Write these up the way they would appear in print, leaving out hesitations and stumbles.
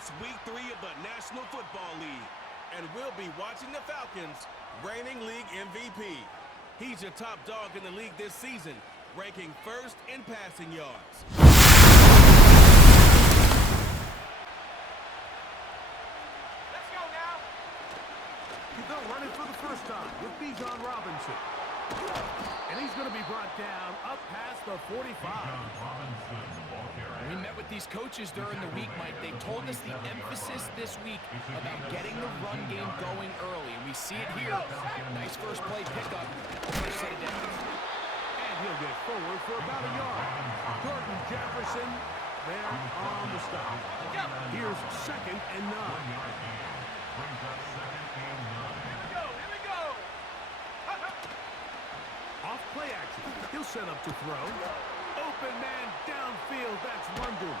It's week 3 of the National Football League, and we'll be watching the Falcons, reigning league MVP. He's your top dog in the league this season, ranking first in passing yards. Let's go now. They'll run it for the first time with Bijan Robinson. And he's going to be brought down up past the 45. We met with these coaches during the week, Mike. They told us the emphasis this week about getting the run game going early. And we see it here. Nice first play pickup. First set of downs. And he'll get forward for about a yard. Jordan Jefferson there on the stop. Here's 2nd and 9. Off play action. He'll set up to throw. Open man downfield. That's London.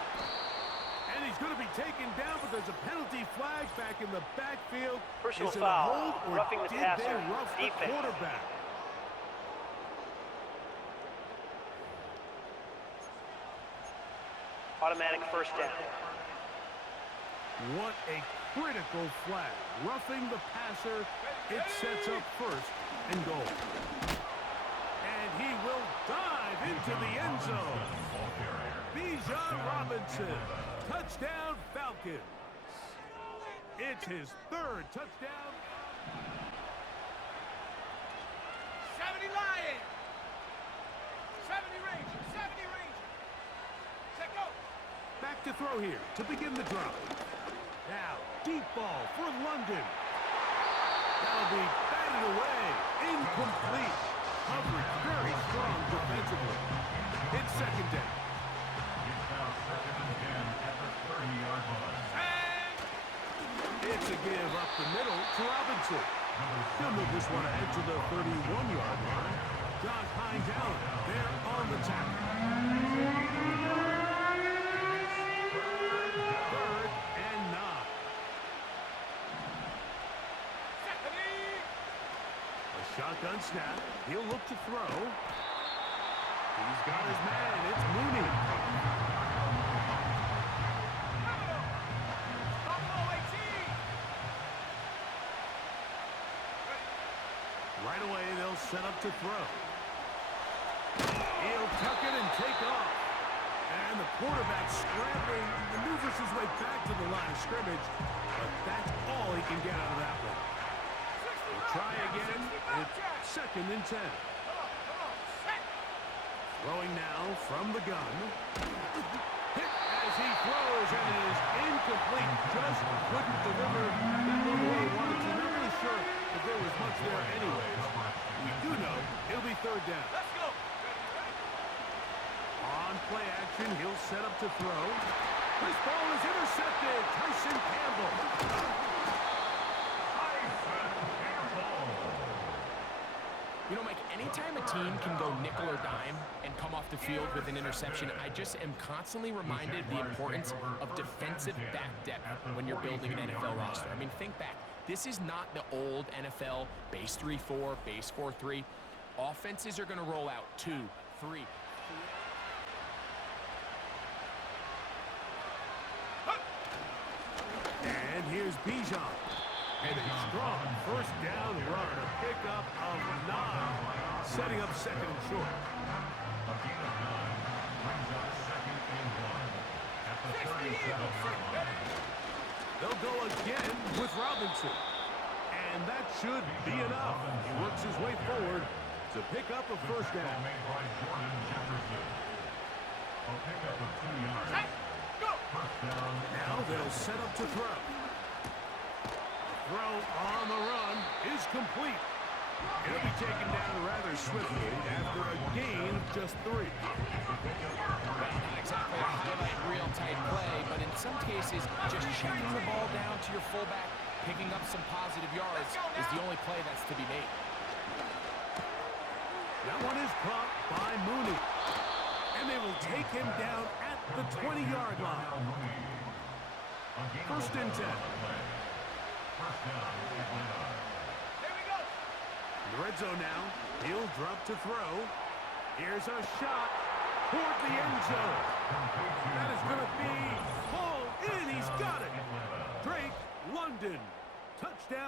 And he's going to be taken down, but there's a penalty flag back in the backfield. Personal Is it foul. a hold, or Roughing the did passer. they rough the Defense. quarterback? Automatic first down. What a critical flag. Roughing the passer. It sets up 1st and goal. And he will dive into the end zone. Bijan Robinson. Touchdown Falcons. It's his 3rd touchdown. 70 Lions. 70 Rangers. 70 Rangers. Set go. Back to throw here to begin the drive. Now, deep ball for London. That'll be batted away. Incomplete. Coverage very strong defensively. It's 2nd down. It's a give up the middle to Robinson. He'll move this one ahead to the 31-yard line. John Hines Allen there on the tackle. 3rd and 9. A shotgun snap. He'll look to throw. He's got his man. It's Mooney. Right away, they'll set up to throw. He'll tuck it and take off. And the quarterback scrambling, maneuvers his way back to the line of scrimmage. But that's all he can get out of that one. We'll try again. It's 2nd and 10. Throwing now from the gun. Hit as he throws, and it is incomplete. Just couldn't deliver that one where he wanted to. Not really sure if there was much there anyways. We do know it'll be 3rd down. Let's go. On play action, he'll set up to throw. This ball is intercepted. Tyson Campbell. You know, Mike, anytime a team can go nickel or dime and come off the field with an interception, I just am constantly reminded of the importance of defensive back depth when you're building an NFL roster. I mean, think back. This is not the old NFL base 3-4, base 4-3. Offenses are going to roll out 2, 3, 4. And here's Bijan. And a strong 1st down run, a pickup of 9, setting up 2nd and short. They'll go again with Robinson. And that should be enough. He works his way forward to pick up a 1st down. Now they'll set up to throw. Throw on the run is complete. He'll be taken down rather swiftly after a gain of just 3. Well, not exactly a highlight reel type play, but in some cases, just checking the ball down to your fullback, picking up some positive yards is the only play that's to be made. That one is caught by Mooney. And they will take him down at the 20-yard line. 1st and 10. Here we go. In the red zone now. He'll drop to throw. Here's a shot toward the end zone. That is going to be pulled in. He's got it.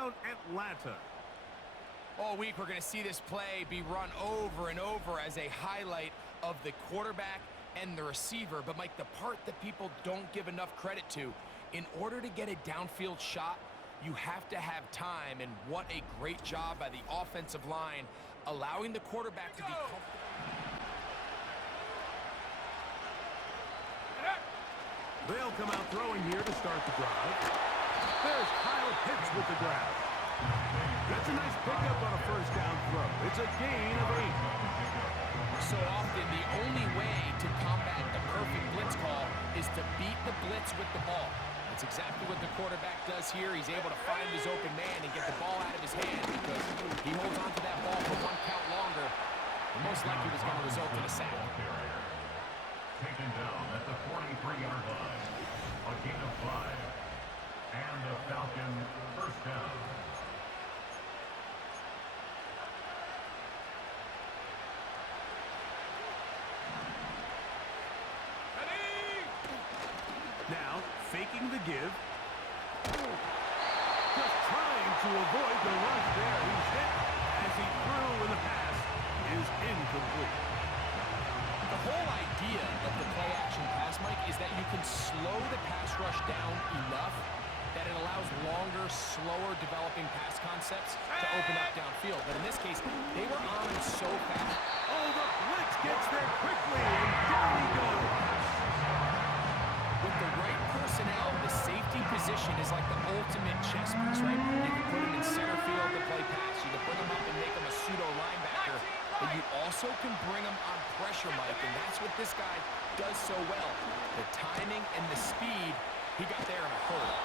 down Atlanta. All week, we're going to see this play be run over and over as a highlight of the quarterback and the receiver. But, Mike, the part that people don't give enough credit to, in order to get a downfield shot, you have to have time. And what a great job by the offensive line, allowing the quarterback to be comfortable. They'll come out throwing here to start the drive. There's Kyle Pitts with the grab. That's a nice pickup on a first down throw. It's a gain of 8. So often, the only way to combat the perfect blitz call is to beat the blitz with the ball. That's exactly what the quarterback does here. He's able to find his open man and get the ball out of his hand because he holds on to that ball for 1 count longer. And most likely was going to result in a sack. Taken down at the 43-yard line. A gain of 5. And a Falcon first down. Now, faking the give. Just trying to avoid the rush there. He's hit as he threw, and the pass is incomplete. The whole idea of the play-action pass, Mike, is that you can slow the pass rush down enough that it allows longer, slower developing pass concepts to open up downfield. But in this case, they were on him so fast. Oh, the blitz gets there quickly, and down he goes. With the right personnel, the safety position is like the ultimate chess piece, right? You can put him in center field to play pass. You can bring him up and make him a pseudo linebacker. But you also can bring him on pressure, Mike, and that's what this guy does so well. The timing and the speed, he got there in a hurry.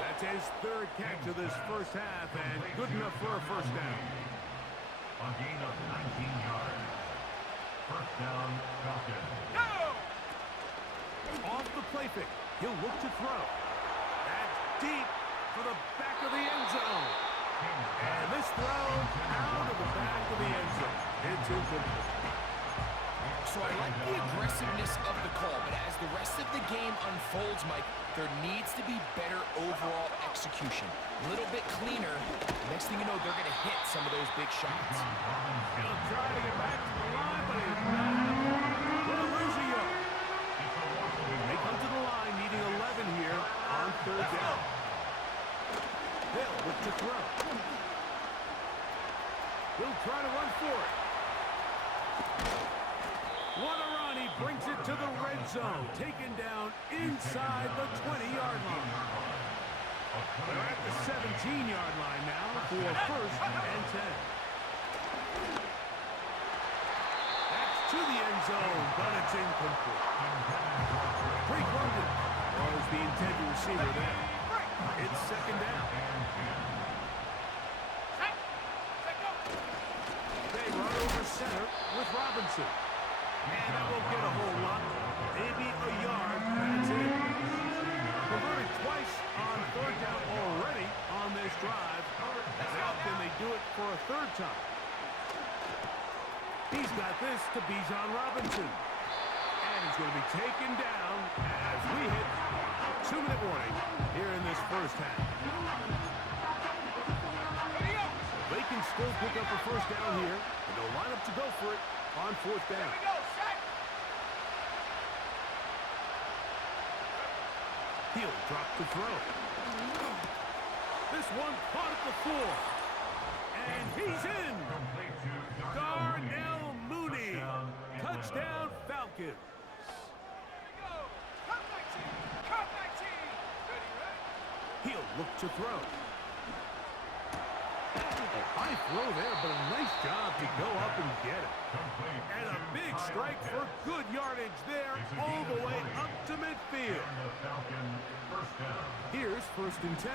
That's his third catch of this first half, and good enough for a first down. A gain of 19 yards. First down, Falcon. Off the play fake, he'll look to throw. That's deep for the back of the end zone. And this throw out of the back of the end zone. It's incomplete. So I like the aggressiveness of the call, but as the rest of the game unfolds, Mike, there needs to be better overall execution. A little bit cleaner. Next thing you know, they're going to hit some of those big shots. He'll try to get back to the line, but he's not. Well, lose a yard. They come to the line needing 11 here on third down. They'll look to throw. He'll try to run for it. What a run. He brings it to the red zone. Taken down inside the 20-yard line. They're at the 17-yard line now for first and 10. That's to the end zone, but it's incomplete. Pretty close. Was the intended receiver there. It's second down. They run over center with Robinson. And that won't get a whole lot. Maybe a yard. That's it. Converted twice on third down already on this drive. Now can they do it for a third time? He's got this to Bijan Robinson. And he's going to be taken down as we hit 2-minute warning here in this first half. They can still pick up a first down here, and they'll line up to go for it on fourth down. He'll drop the throw. This one caught at the floor. And he's in. Darnell Mooney. Touchdown, Falcons. He'll look to throw. A high throw there, but a nice job to go up and get it. And a big strike for good yardage there all the way up to midfield. Here's first and 10.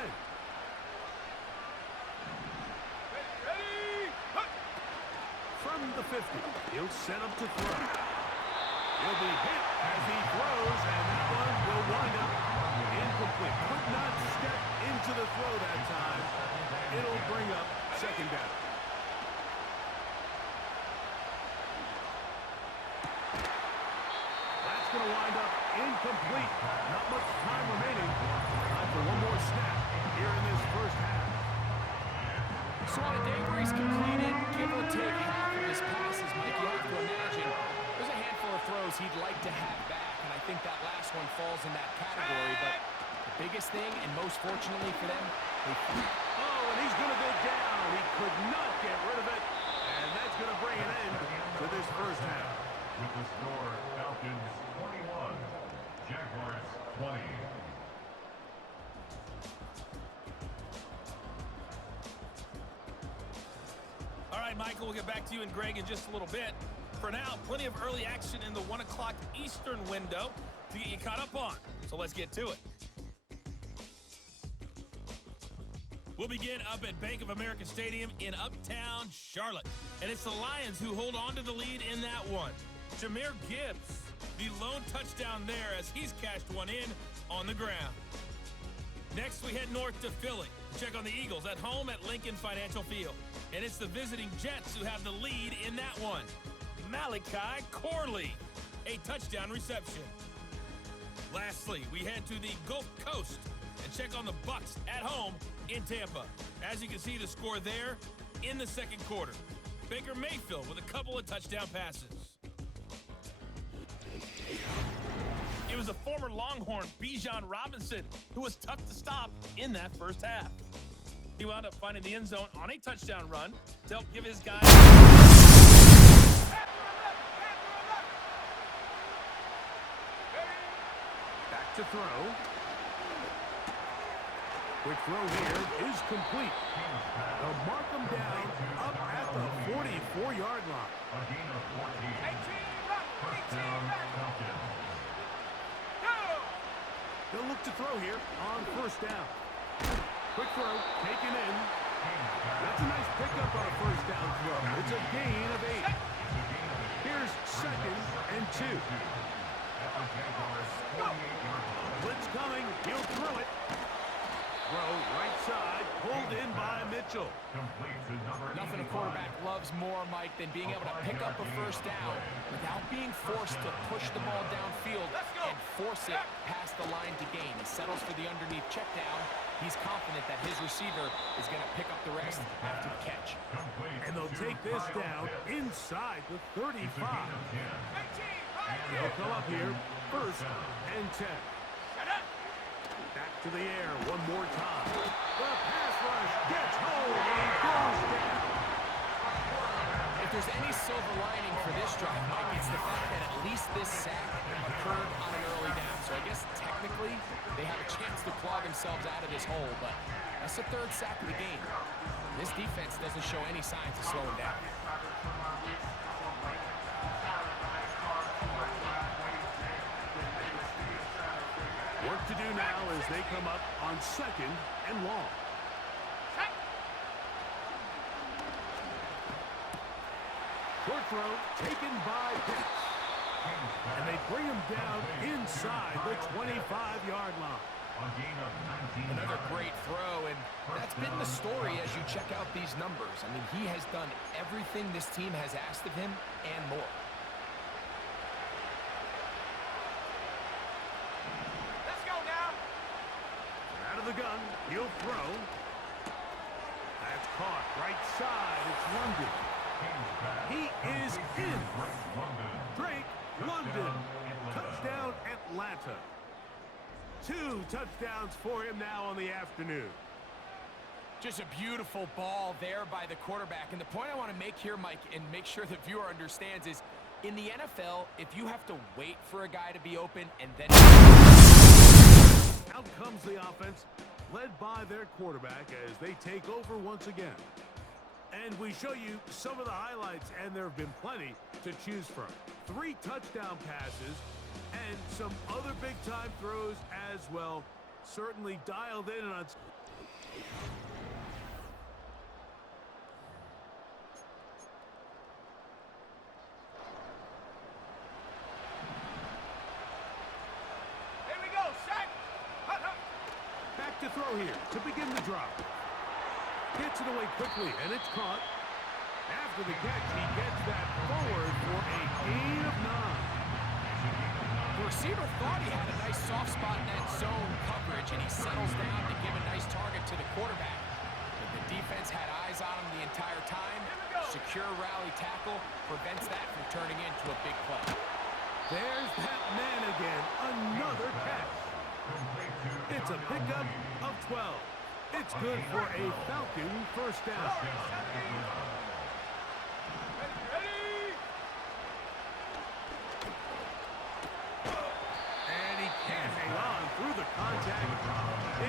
From the 50, he'll set up to throw. He'll be hit as he throws, and that one will wind up incomplete. Could not step into the throw that time. It'll bring up second down. That's going to wind up incomplete. Not much time remaining. Time for one more snap here in this first half. So on a day where he's completed, give or take half of his passes, Mike, you have to imagine there's a handful of throws he'd like to have back, and I think that last one falls in that category, but the biggest thing, and most fortunately for them, they Oh, and he's going to go down. He could not get rid of it, and that's going to bring an end to this first half. With the score, Falcons 21, Jaguars 20. All right, Michael, we'll get back to you and Greg in just a little bit. For now, plenty of early action in the 1 o'clock Eastern window to get you caught up on. So let's get to it. We'll begin up at Bank of America Stadium in Uptown Charlotte. And it's the Lions who hold on to the lead in that one. Jahmyr Gibbs, the lone touchdown there as he's cashed one in on the ground. Next, we head north to Philly to check on the Eagles at home at Lincoln Financial Field. And it's the visiting Jets who have the lead in that one. Malachi Corley, a touchdown reception. Lastly, we head to the Gulf Coast and check on the Bucs at home in Tampa. As you can see, the score there in the second quarter. Baker Mayfield with a couple of touchdown passes. It was the former Longhorn Bijan Robinson who was tough to stop in that first half. He wound up finding the end zone on a touchdown run to help give his guys. Back to throw. Quick throw here is complete. They'll mark him down up at the 44-yard line. A gain of 14. First down, Falcons. They'll look to throw here on first down. Quick throw, taken in. That's a nice pickup on a first down throw. It's a gain of 8. Here's 2nd and 2. Blitz coming. He'll throw it. Throw right side, pulled in by Mitchell. Nothing a quarterback loves more, Mike, than being able to pick up a first down without being forced to push the ball downfield and force it past the line to gain. He settles for the underneath check down. He's confident that his receiver is going to pick up the rest after the catch. And they'll take this down inside the 35. They'll come up here, 1st and 10. Back to the air one more time. The pass rush gets home and he goes down. If there's any silver lining for this drive, Mike, it's the fact that at least this sack occurred on an early down. So I guess technically they have a chance to claw themselves out of this hole, but that's the 3rd sack of the game. This defense doesn't show any signs of slowing down. Work to do now as they come up on 2nd and long. Short throw taken by Pitts. And they bring him down inside the 25-yard line. Another great throw, and that's been the story as you check out these numbers. I mean, he has done everything this team has asked of him and more. The gun, he'll throw. That's caught right side. It's London. He is in. Drake London. Touchdown Atlanta. 2 touchdowns for him now on the afternoon. Just a beautiful ball there by the quarterback. And the point I want to make here, Mike, and make sure the viewer understands is, in the NFL, if you have to wait for a guy to be open and then... Out comes the offense, led by their quarterback as they take over once again. And we show you some of the highlights, and there have been plenty to choose from. 3 touchdown passes and some other big-time throws as well. Certainly dialed in on... to throw here to begin the drive. Gets it away quickly, and it's caught. After the catch, he gets that forward for a gain of 9. The receiver thought he had a nice soft spot in that zone coverage, and he settles down to give a nice target to the quarterback. But the defense had eyes on him pure rally tackle prevents that from turning into a big play. There's that man again. Another catch. It's a pickup of 12. It's good for a Falcon first down. And he can't hang on through the contact.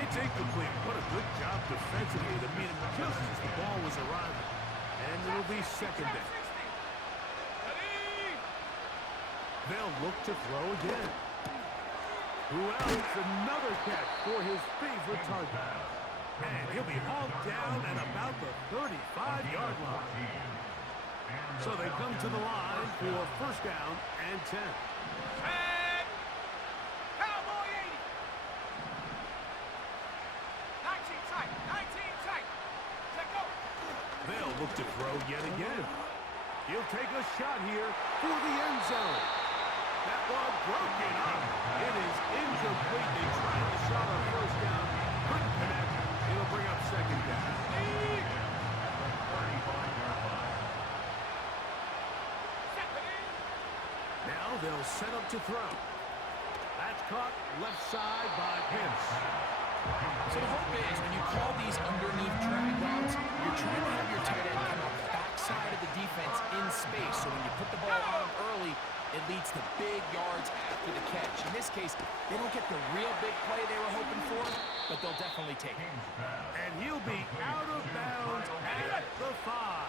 It's incomplete. What a good job defensively to meet him just as the ball was arriving. And it'll be second down. They'll look to throw again. Who else? Another catch for his favorite target. And he'll be hauled down at about the 35-yard line. So they come to the line for first down and 10. And Cowboy 80. 19 tight. 19 tight. Check go. They'll look to throw yet again. He'll take a shot here for the end zone. That ball broken up. It is incomplete. They tried the shot on first down. Couldn't connect. It'll bring up second down. Now they'll set up to throw. That's caught left side by Pitts. So the hope is when you call these underneath drag routes, you're trying to have your tight end come off the backside of the defense in space. So when you put the ball on him early, it leads to big yards after the catch. In this case, they don't get the real big play they were hoping for, but they'll definitely take it. And he'll be out of bounds at the 5.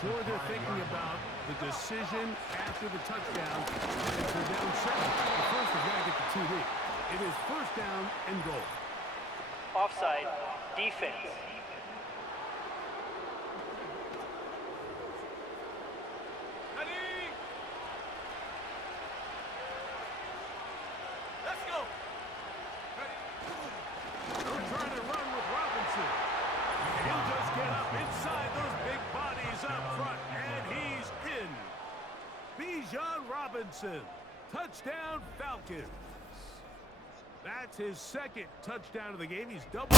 Sure, they're thinking about the decision after the touchdown. If they're down 7, the first is going to get the TD. It is first down and goal. Offside. Defense. Let's go. They're trying to run with Robinson. And he'll just get up inside those big bodies up front. And he's in. Bijan Robinson. Touchdown Falcons. That's his second touchdown of the game. He's double.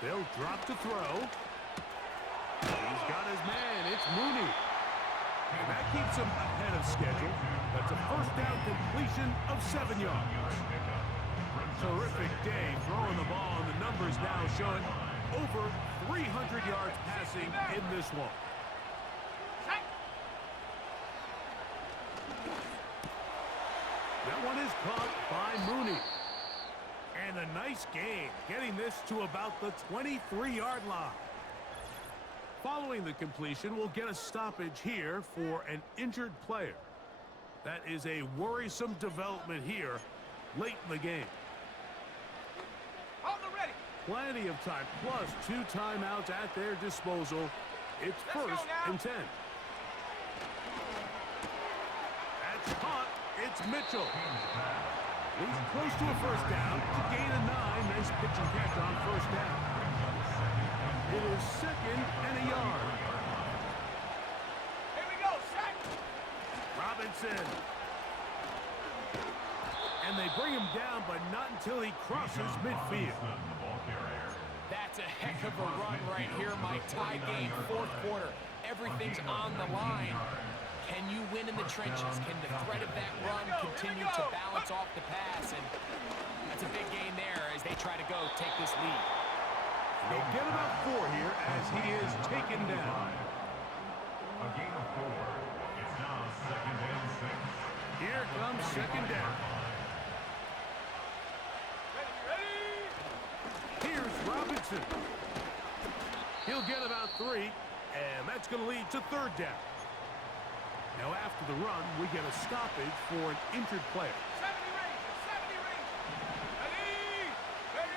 They'll drop to throw. He's got his man. It's Mooney. And that keeps him ahead of schedule. That's a first down completion of 7 yards. Terrific day throwing the ball, and the numbers now showing over 300 yards passing in this one. That one is caught by Mooney. And a nice gain, getting this to about the 23-yard line. Following the completion, we'll get a stoppage here for an injured player. That is a worrisome development here late in the game. On the ready. Plenty of time, plus 2 timeouts at their disposal. It's first and 10. That's caught. It's Mitchell. He's close to a first down to gain a 9. Nice pitch and catch on first down. It is second and a yard. Here we go. Sack. Robinson. And they bring him down, but not until he crosses midfield. That's a heck of a run right here, Mike. Tie game, fourth quarter. Everything's on the line. Can you win in the trenches? Can the threat of that run continue to balance off the pass? And that's a big gain there as they try to go take this lead. They'll get about 4 here as he is taken down. A gain of 4. It's now second and 6. Here comes second down. Here's Robinson. He'll get about 3, and that's going to lead to third down. Now after the run, we get a stoppage for an injured player. 70 range. Ready.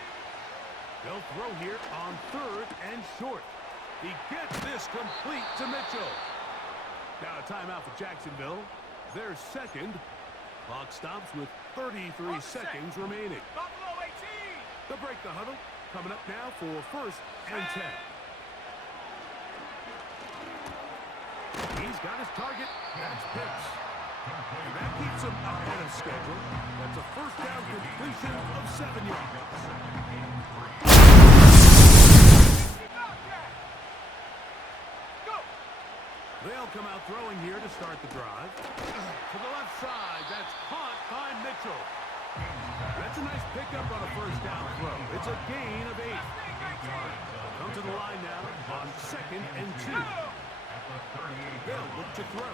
They'll throw here on third and short. He gets this complete to Mitchell. Now a timeout for Jacksonville. Their second. Clock stops with 33 seconds remaining. Buffalo 18. They'll break the huddle. Coming up now for first and 10. He's got his target. That's Pitts. And that keeps them ahead of schedule. That's a first down completion of 7 yards. They'll come out throwing here to start the drive. To the left side, that's caught by Mitchell. That's a nice pickup on a first down throw. It's a gain of 8. Come to the line now on 2nd and 2. They'll look to throw.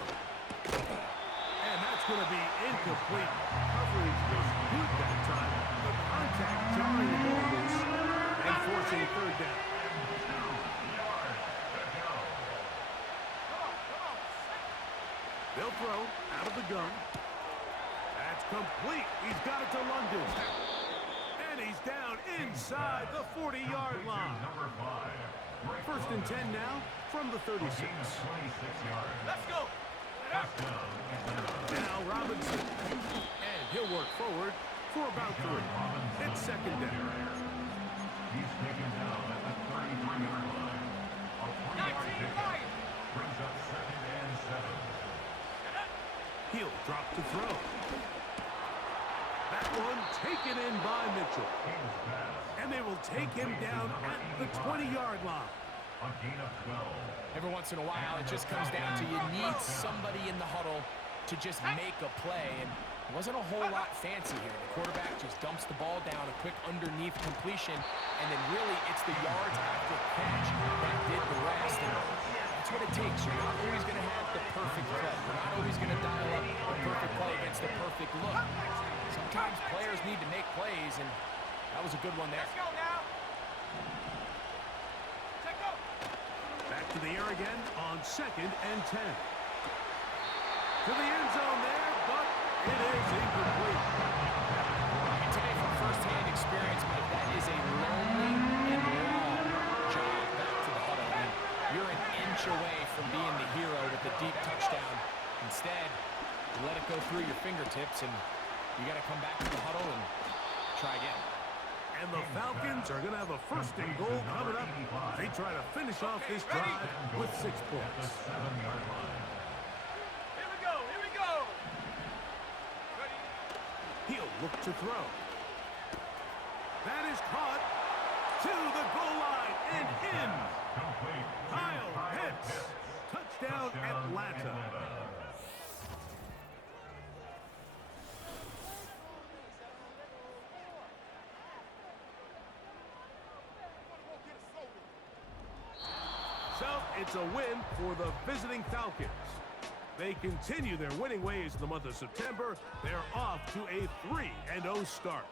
And that's going to be incomplete. Coverage was good that time. The contact jarring the ball loose and forcing 3rd down. They'll throw out of the gun. That's complete. He's got it to London. And he's down inside the 40-yard line. 1st and 10 now from the 36. Let's go. Now Robinson. And he'll work forward for about 3. It's 2nd down. He's taken down at the 33-yard line. A 20-yard pickup brings up 2nd and 7. He'll drop to throw. That one taken in by Mitchell. And they will take him down at the 20-yard line. A gain of 12. Every once in a while, it just comes down to you need somebody in the huddle to just make a play. And it wasn't a whole lot fancy here. The quarterback just dumps the ball down, a quick underneath completion, and then really it's the yards after catch that did the rest. And that's what it takes. You're not always going to have the perfect play. You're not always going to dial up the perfect play against the perfect look. Sometimes players need to make plays, and that was a good one there. Let's go now. Check go. Back to the air again on 2nd and 10. To the end zone there, but it is incomplete. I can tell you from firsthand experience, Mike, that is a lonely and long jog back to the huddle. I mean, you're an inch away from being the hero with a deep touchdown. Instead, you let it go through your fingertips, and you got to come back to the huddle and try again. And the Falcons are going to have a 1st and goal coming up. They try to finish off this drive with 6 points. Here we go. Here we go. Ready. He'll look to throw. That is caught to the goal line and in. Kyle Pitts. Touchdown, Atlanta. So it's a win for the visiting Falcons. They continue their winning ways in the month of September. They're off to a 3-0 start.